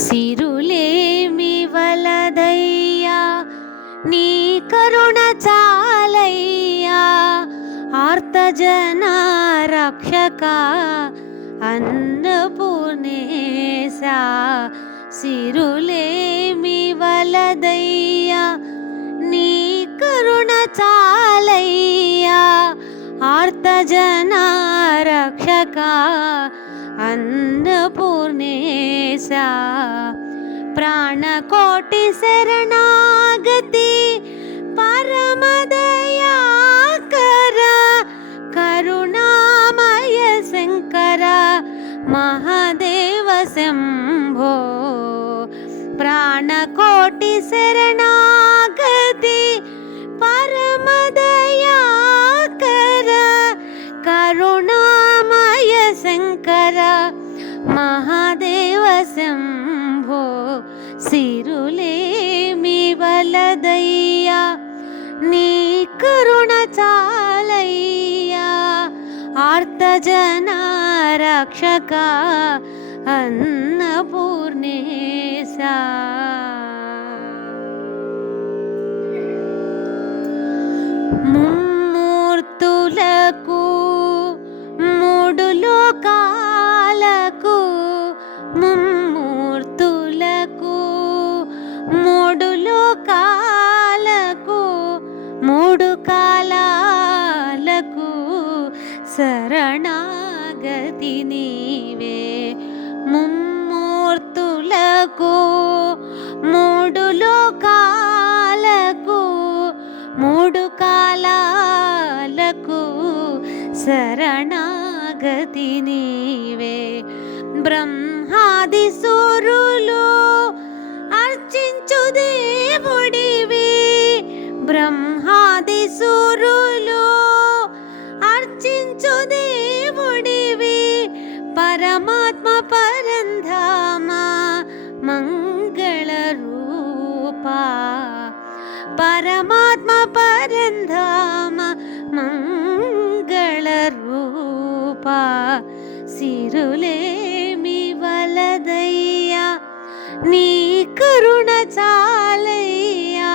సిరులేమి వలదయ్యా నీ కరుణ చాలయ్యా ఆర్తజన రక్షక అన్నపూర్ణేశా సిరులేమి వలదయ్యా నీ కరుణ చాలయ్యా ఆర్తజన రక్షక అన్నపూర్ణేశా ప్రాణకోటి శరణాగతి పరమదయాకర కరుణామయ శంకర మహాదేవ శంభో ప్రాణకోటి శరణాగతి పరమదయాకర కరుణామయ శంకర మహాదేవ శంభో సిరులేమి వలదయ్యా నీ కరుణ చాలయ్యా ఆర్తజన రక్షక అన్నపూర్ణేశా ముమ్మూర్తులకు మూడు లోకాలకు ముమ్మూర్తులకు మూడు లోకాలకు మూడు కాలాలకు శరణాగతి నీవే ముమ్మూర్తులకు మూడు లోకాలకు మూడు కాలాలకు శరణాగతి నీవే బ్రహ్మాది సూరులు అర్చించు దేవుడివి బ్రహ్మాది సూరులు అర్చించు దేవుడివి పరమాత్మ పరంధామ మంగళ రూపా పరమాత్మ పరంధామ మంగళ రూపా సిరులేమి వలదయ్యా నీ కరుణ చాలయ్యా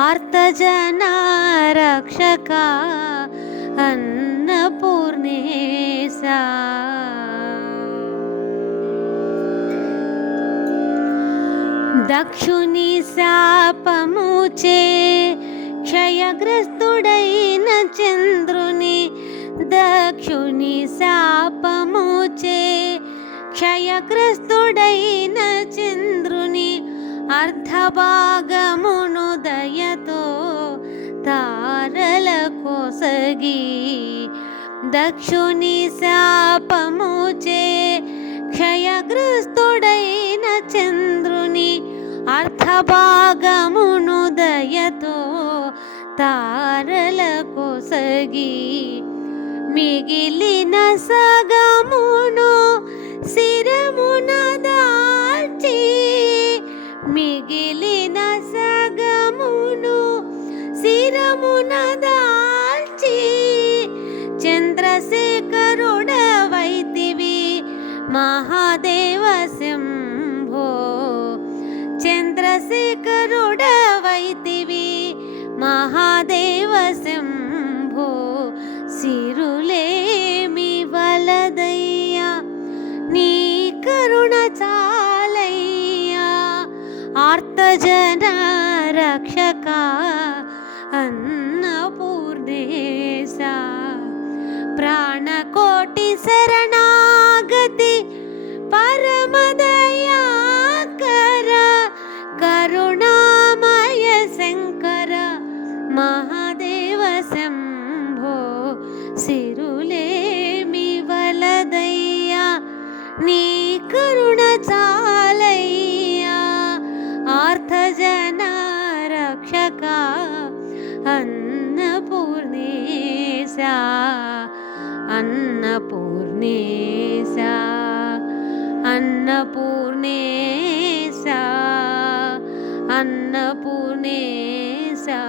ఆర్తజన రక్షక అన్నపూర్ణేశా దక్షుని శాపముచే క్షయగ్రస్తుడైన చంద్రుని దక్షుని శాపముచే క్షయగ్రస్తుడైన చంద్రుని అర్ధభాగమును దయతో తారల కొసగి దక్షుని శాపముచే క్షయగ్రస్తుడైన చంద్రుని అర్ధభాగమును దయతో తారల కొసగి మిగిలిన సగమును శిరమున దాల్చి మిగిలిన సగమును శిరమున దాల్చి చంద్రశేఖరుడవైతివి మహాదేవ శంభో చంద్రశేఖరుడవైతివి మహాదేవ శంభో సిరులేమి వలదయ్యా నీ కరుణ చాలయ్యా ఆర్తజన రక్షక అన్నపూర్ణేశా ప్రాణకోటి శరణాగతి పరమదయాకర కరుణామయ శంకర మహాదేవ శంభో సిరులేమి వలదయ్యా నీ కరుణ చాలయ్యా ఆర్తజన రక్షక అన్నపూర్ణేశా అన్నపూర్ణేశా అన్నపూర్ణేశా అన్నపూర్ణేశా